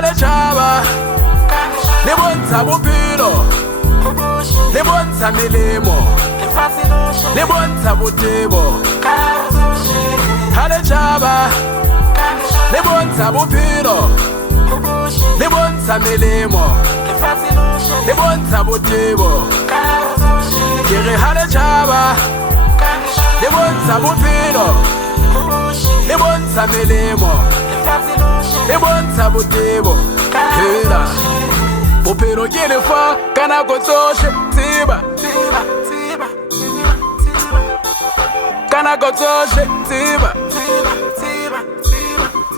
le tšhaba le bontsha bophelo le bontsha melemo le bontsha botebo ha le tšhaba le bontsha bophelo le bontsha melemo le bontsha botebo ke re ha le tšhaba le bontsha bophelo le bontsha melemo le bontsha botebo hela bophelo ke lefa ka nako tsohle tseba ka nako tsohle tseba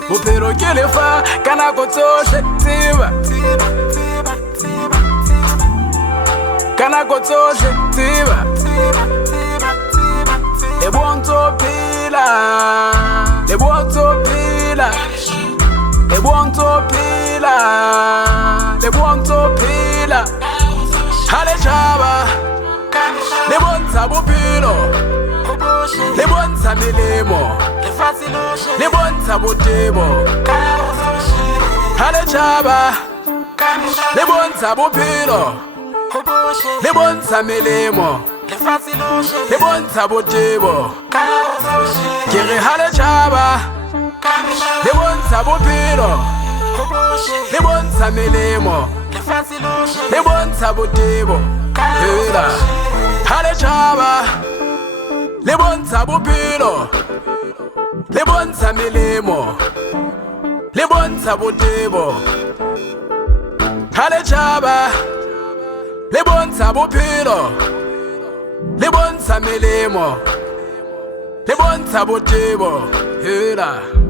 bophelo ke lefa ka nako tsohle tseba ka nako tsohle tseba le bontsho phela le bontsho phela le bontsho phela le bontsho phela ha le tšhaba le bontsha bophelo le bontsha melemo le bontsha botebo ha le tšhaba le bontsha bophelo le bontsha melemo le bontsha botebo ke re ha le tšhaba le bontsha bophelo le bontsha melemo le bontsha botebo hela ha le tšhaba le bontsha bophelo le bontsha melemo le bontsha botebo ha le tšhaba le bontsha bophelo le bontsha melemo le bontsha botebo hela